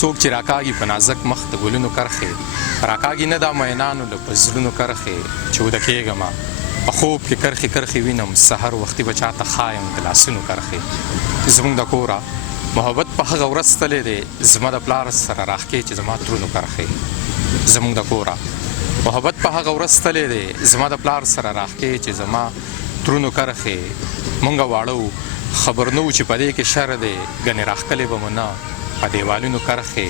څوک چې راکاږي په نازک مخ د ګلونو کرښې راکاږي نه دا مینانو له په زړونو کرښې چې وده کېږمه په خوب کې کرښې کرښې وینم سحر وختي به چاته ښایم د لاسونو کرښې زموږ د کوره محبت په هغه ورځ تللی دی زما د پلار سره راښکې چې زما ترونو کرښې زموږ د کوره محبت په هغه ورځ تللی دی زما د پلار سره راښکې چې زما ترونو کرښې مونږ واړه خبر نه و چې په دې کې شر دی ګنې راښکلې به مو نه په دیوالونو کرښې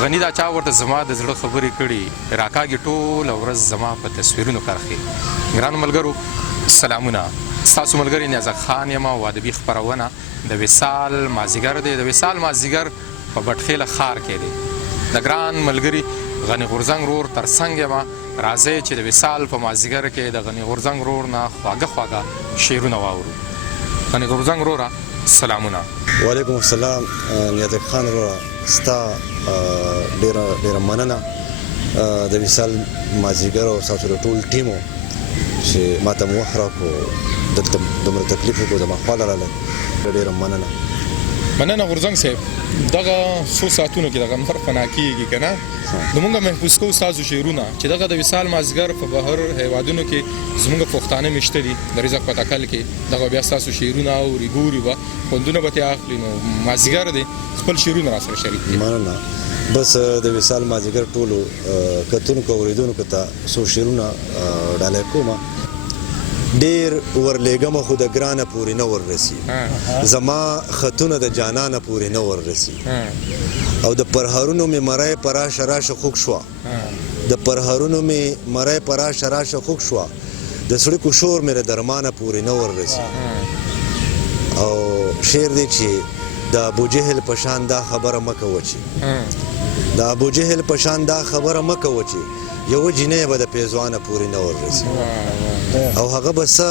غني دا چا ورته زما د زړه خبرې کړي راکاږي ټوله ورځ زما په تصویرونو کرښې ګرانو ملګرو سلامونه ستاسو ملګری نیازک خان یم او ادبي خپرونه د وصال مازدیګر دی د وصال مازدیګر په بټخیله ښار کې دی د ګران ملګري غني غورځنګ رور تر څنګ یم راځئ چې د وصال په مازدیګر کې د غني غورځنګ رور نه خواږه خواږه شعرونه واورو غني غورځنګ روره سلامونه. وعلیکم السلام نیازک خان روره ستا ډېره مننه د وصال مازدیګر او ستاسو د ټول ټیمو چې ما ته مو وخت راکړو دلته دومره تکلیف وکړو زما خوا راغلی ډېره مننه. مننه غورځنګ صاحب دغه څو ساعتونو کې دغه نفر فنا کېږي که نه نو مونږ محفوظ کوو ستاسو شعرونه چې دغه د وصال مازدیګر په بهر هیوادونو کې زموږ پښتانه مشته دي د رزق په تکل کې دغه بیا ستاسو شعرونه اوري ګوري به خوندونه به ترې اخلي نو مازدیګر دی خپل شعرونه را سره شریک کړي. مننه. بس د وصال مازدیګر ټولو کتونکو اورېدونکو ته څو شعرونه ډالۍ کومه ډېر ورلېږمه خو د ګرانه پورې نه وررسي زما خطونه د جانانه پورې نه وررسي او د پرهرونو مې مری په راشه راشه خوږ شوه د پرهرونو مې مری په راشه راشه خوږ شوه د سړکو شور مې د درمانه پورې نه وررسي او شعر دی چې د ابوجهل په شان دا خبره مه کوه چې د ابوجهل په شان دا خبره مه کوه چې یوه جینۍ به د پیزوانه پورې نه وررسي او هغه به څه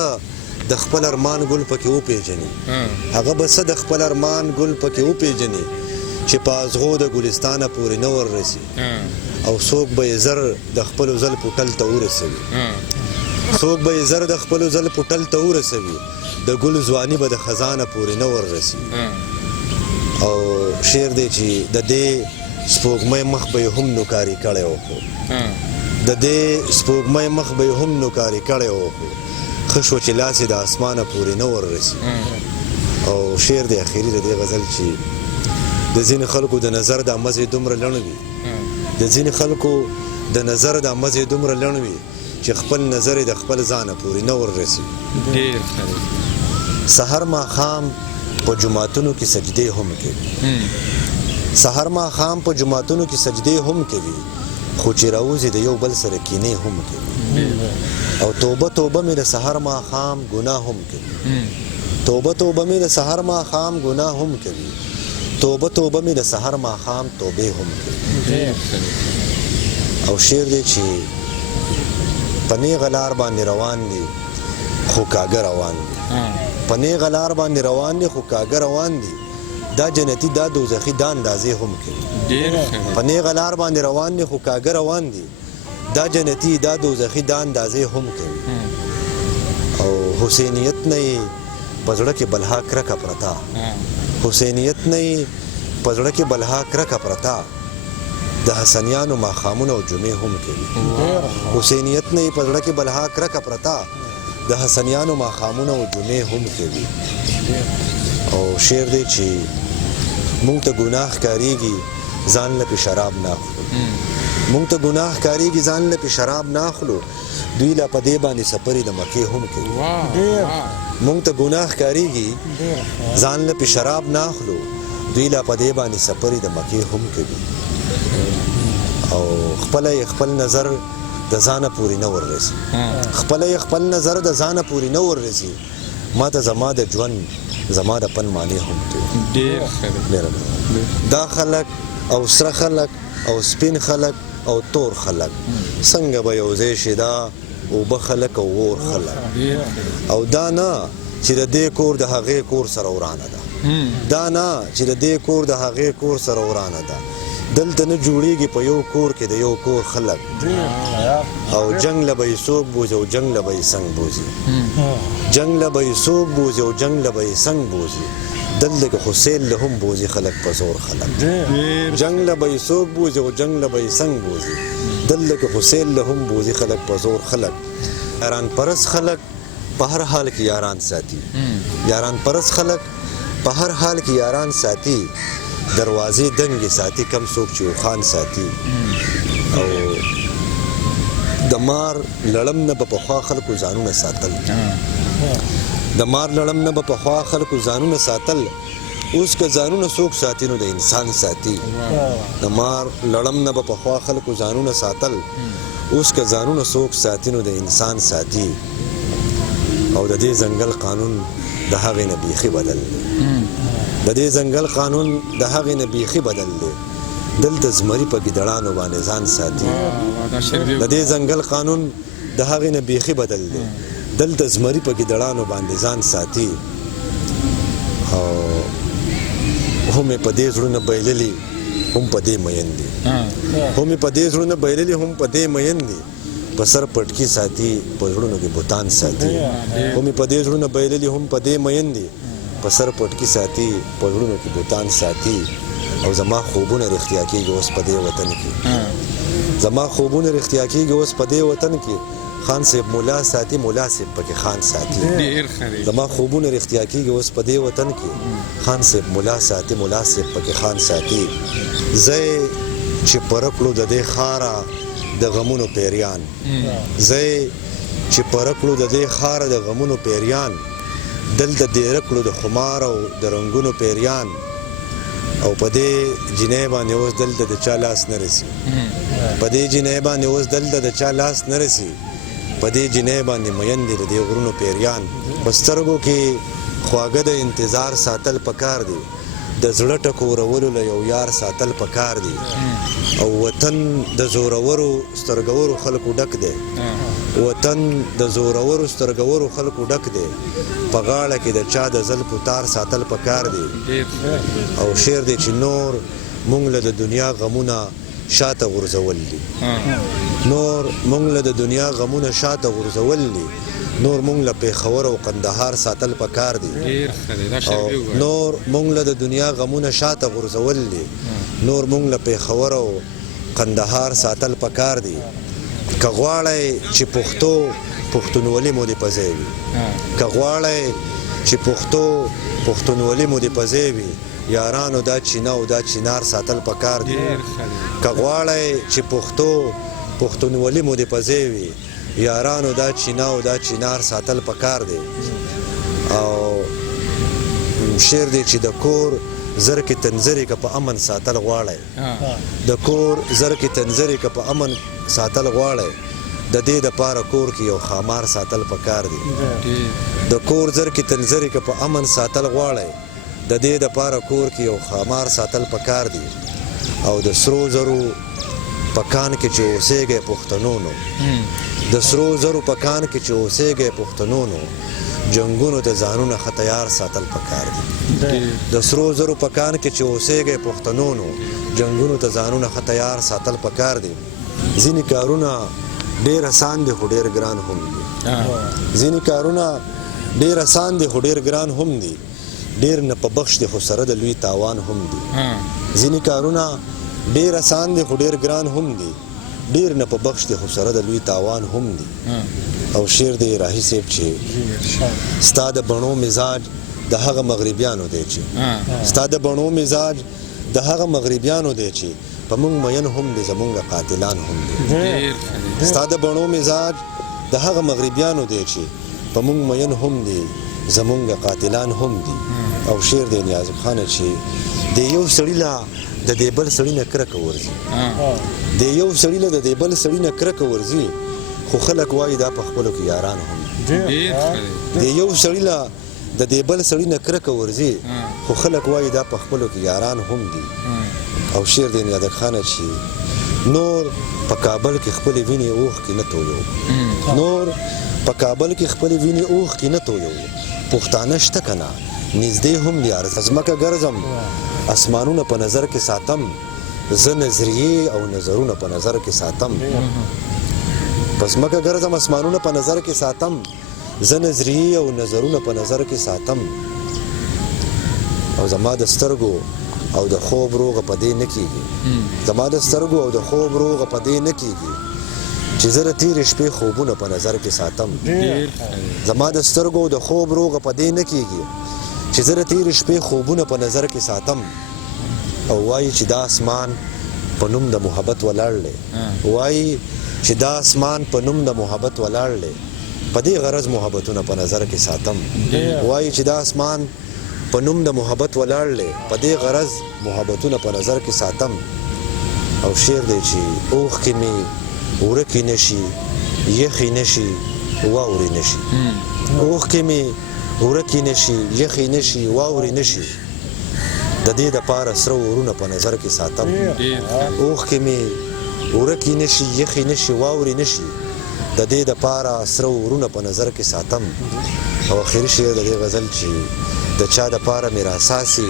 د خپل ارمان ګل پکې وپېژني هغه به څه د خپل ارمان ګل پکې وپېژني چې په ازغو د ګلستانه پورې نه وررسي او څوک به یې زر د خپلو زلفو ټل ته ورسوي څوک به یې زر د خپلو زلفو ټل ته ورسوي د ګل ځواني به د خزانه پورې نه وررسي او شعر دی چې د دې سپوږمۍ مخ به یې هم نوکاري کړی و خو د دې سپوږمۍ مخ به یې هم نوکاري کړی و خو ښه شوه چې لاس یې د اسمانه پورې نه وررسي او شعر دی اخري د دې غزل چې د ځینې خلکو د نظر دا مزې دومره لڼ وي د ځینې خلکو د نظر دا مزې دومره لڼ وي چې خپل نظر یې د خپل ځانه پورې نه وررسي سحر ماښام په جوماتونو کې سجدې هم کوي سحر ماښام په جوماتونو کې سجدې هم کوي خو چې راوځي د یو بل سره کینې هم کوي او توبه توبه مې د سحر ماښام ګناه هم کوي توبه توبه مې د سحر ماښام ګناه هم کوي توبه توبه مې د سحر ماښام توبې هم کوي او شعر دی چې په نیغه لار باندې روان دي خو کاږه روان دي په نیغه لار باندې روان دي خو کاږه روان دي دا جنتي دا دوزخي دا اندازې هم کوي په نیغه لار باندې روان دي خو کاږه روان دي دا جنتي دا دوزخي دا اندازې هم کوي او حسینیت نه یې په زړه کې بلها کرکه پرته حسینیت نه یې په زړه کې بلها کرکه پرته د حسنیانو ماښامونه او جمعې هم کوي حسینیت نه یې په زړه کې بلها کرکه پرته د حسنیانو ماښامونه او جمعې هم کوي او شعر دی چې مونږ ته ګناه ښکارېږي ځان له پې شراب نه اخلو مونږ ته ګناه ښکارېږي ځان له پې شراب نه اخلو دوی لا په دې باندې سفرې د مکې هم کوي مونږ ته ګناه ښکارېږي ځان له پې شراب نه اخلو دوی لا په دې باندې سفرې د مکې هم کوي او خپله یې خپل نظر د ځانه پورې نه وررسي خپله یې خپل نظر د ځانه پورې نه وررسي ما ته زما د ژوند زما د پن معنی هم کوي دا خلک او سره خلک او سپین خلک او تور خلک څنګه به یو ځای شي دا اوبه خلک او اور خلک او دا نه چې د دې کور د هغې کور سره ورانه ده دا نه چې د دې کور د هغې کور سره ورانه ده دلته نه جوړیږي په یو کور کې د یو کور خلک او جنگ له به یې څوک بوځي او جنگ له به یې څنګ بوځي جنگ له به یې څوک بوځي او جنگ له به یې څنګ بوځي دلته کې خو سیل له هم بوځي خلک په زور خلک جنګ له به یې څوک بوځي او جنګ له به یې څنګ بوځي دلته کې خو سیل له هم بوځي خلک په زور خلک یاران پرست خلک په هر حال کې یاران ساتي یاران پرست خلک په هر حال کې یاران ساتي دروازې دنګې ساتي کم څوک چې خان ساتي او د مار لړم نه به پخوا خلکو ځانونه ساتل د مار لړم نه به پخوا خلکو ځانونه ساتل اوس که ځانونه څوک ساتي نو د انسان ساتي د مار لړم نه به پخوا خلکو ځانونه ساتل اوس که ځانونه څوک ساتي نو د انسان ساتي او د دې ځنګل قانون د هغې نه بیخي بدل دی د دې ځنګل قانون د هغې نه بیخي بدل دی دلته زمري په ګیدړانو باندې ځان ساتي د دې ځنګل قانون د هغې نه بیخي بدل دی دلته زمري په ګیدړانو باندې ځان ساتي او هم یې په دې زړونه بایللي هم په دې مین دي هم یې په دې زړونه بایللي هم په دې مین دي په سر پټکي ساتي په زړونو کې بوتان ساتي هم یې په دې زړونه بایللي هم په دې مین دي په سر پټکي ساتي په زړونو کې بوتان ساتي او زما خوبونه رښتیا کېږي اوس په دې وطن کې زما خوبونه رښتیا کېږي اوس په دې وطن کې خان صاحب مولا ساتي مولا صاحب پکې خان ساتي زما خوبونه رښتیا کېږي اوس په دې وطن کې خان صاحب مولا ساتي مولا صاحب پکې خان ساتي زه چې پره کړو د دې ښاره د غمونو پیریان زه چې پره کړو د دې ښاره د غمونو پیریان دلته ډېره کړو د خمار او د رنګونو پیریان او په دې جنۍ باندې اوس دلته د چا لاس نه رسي په دې جنۍ باندې اوس دلته د چا لاس نه رسي په دې جنۍ باندې مین دي د دې غرونو پیریان په سترګو کې خواږه د انتظار ساتل پکار دي د زړه ټکورولو له یو یار ساتل پکار دي او وطن د زورورو سترګورو خلکو ډک دی وطن د زورورو سترګورو خلکو ډک دی په غاړه کې د چا د زلفو تار ساتل پکار دي او شعر دی چې نور مونږ له د دنیا غمونه شاته غورځول دي نور مونږ له د دنیا غمونه شاته غورځول دي نور مونږ له پېښور او قندهار ساتل پکار دي او نور مونږ له د دنیا غمونه شاته غورځول دي نور مونږ له پېښور او قندهار ساتل پکار دي که غواړئ چې پښتونولي مو دې په ځای وي که غواړئ چې پښتونولي مو دې په ځای وي یارانو دا چینه او دا چینار ساتل پکار دي که غواړئ چې پښتونولي مو دې په ځای وي یارانو دا چینه او دا چینار ساتل پکار دی او شعر دی چې د کور زر کې تنظرې که په امن ساتل غواړئ د کور زر کې تنظرې که په امن ساتل غواړئ د دې دپاره کور کې یو خامار ساتل پکار دی د کور زر کې تنظرې که په امن ساتل غواړئ د دې دپاره کور کې یو خامار ساتل پکار دی او د سرو زرو په کان کې چې اوسېږئ پښتنو نو د سرو زرو په کان کې چې اوسېږئ پښتنو نو جنګونو ته ځانونه ښه تیار ساتل پکار دي د سرو زرو په کان کې چې اوسېږئ پښتنو نو جنګونو ته ځانونه ښه تیار ساتل پکار دي ځینې کارونه ډېر اسان دي خو ډېر ګران هم دي ځینې کارونه ډېر اسان دي خو ډېر ګران هم دي ډېر نه په بخش دي خو سره د لوی تاوان هم دي ځینې کارونه ډېر اسان دي خو ډېر ګران هم دي ډېر نه په بخش دي خو سره د لوی تاوان هم دي او شعر دی راهي صاحب چې ستا د بڼو مزاج د هغه مغربیانو دی چې ستا د بڼو مزاج د هغه مغربیانو دی چې په موږ مین هم دي زمونږ قاتلان هم دي ستا د بڼو مزاج د هغه مغربیانو دی چې په موږ مین هم دي زمونږ قاتلان هم دي او شعر دی نیاز خان چې د یو سړي له د دې بل سړي نه کرکه ورځي د یو سړي له د دې بل سړي نه کرکه ورځي خو خلک وایي دا په خپلو کې یاران هم د یو سړي له د دې بل سړي نه کرکه ورځي خو خلک وایي دا په خپلو کې یاران هم دي او شعر دی نیادک خانه چې نور په کابل کې خپلې وینې اوښکې نه تویو نور په کابل کې خپلې وینې اوښکې نه تویو پښتانه شته که نه نږدې هم دي ځمکه ګرځم اسمانونه په نظر کې ساتم زه نظریې او نظرونه په نظر کې ساتم په ځمکه ګرځم اسمانونه په نظر کې ساتم زه نظریې او نظرونه په نظر کې ساتم او زما د سترګو او د خوب روغه په دې نه کېږي زما د سترګو او د خوب روغه په دې نه کېږي چې زه د تېرې شپې خوبونه په نظر کې ساتم زما د سترګو او د خوب روغه په دې نه کېږي چې زه د تېرې شپې خوبونه په نظر کې ساتم او وایي چې دا اسمان په نوم د محبت ولاړ دی وایي چې دا اسمان په نوم د محبت ولاړ دی په دې غرض محبتونه په نظر کې ساتم وایي چې دا اسمان په نوم د محبت ولاړ دی په دې غرض محبتونه په نظر کې ساتم او شعر دی چې اوښکې مې ورکې نشي یخې نشي واورې نشي اوښکې مې ورکې نشي یخې نشي واورې نشي د دې دپاره سره اورونه په نظر کې ساتم اوښکې مې ورکې نشي یخې نشي واورې نشي د دې دپاره سره اورونه په نظر کې ساتم او اخري شعر د دې غزل چې د چا دپاره مې راساسي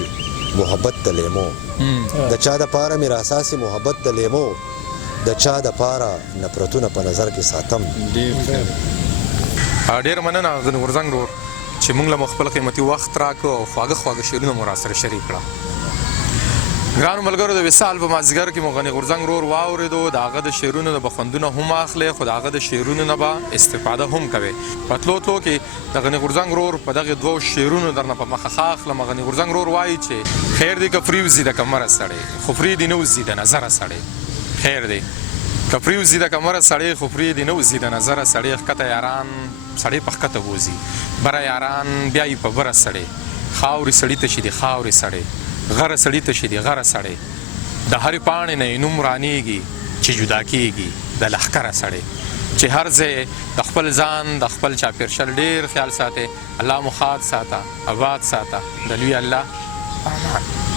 محبت د لیمو د چا دپاره مې راساسي محبت د لیمو د چا دپاره نفرتونه په نظر کې ساتم ډېر مننه غني غورځنګ ورور چې موږ له مو خپل قیمتي وخت راکړو او خواږه خواږه شعرونه مو راسره شریک کړه ګرانو ملګرو د وصال په مازدیګر کې مو غني غورځنګ ورور واورېدو د هغه د شعرونو د به خوندونه هم اخلئ خو د هغه د شعرونو نه به استفاده هم کوئ په تلو تلو کې د غني غورځنګ ورور په دغې دوو شعرونو درنه په مخه ښه اخلم غني غورځنګ ورور وایي چې خیر دی که فري وځي د کمره سړی خو فري دې نه وځي د نظره سړی خیر دی که فري وځي د کمره سړی خو فري دې نه وځي د نظره سړی ښکته یاران سړی په ښکته وځي بره یاران بیا یې په بره سړی خاورې سړي ته شي د خاورې سړی غره سړي ته شي د غره سړی د هرې پاڼې نه یې نوم رانیږي چې جدا کېږي د لښکره سړی چې هر ځای د خپل ځان د خپل چاپېرشل ډېر خیال ساتئ الله مو ښاد ساته آباد ساته د لوی الله امان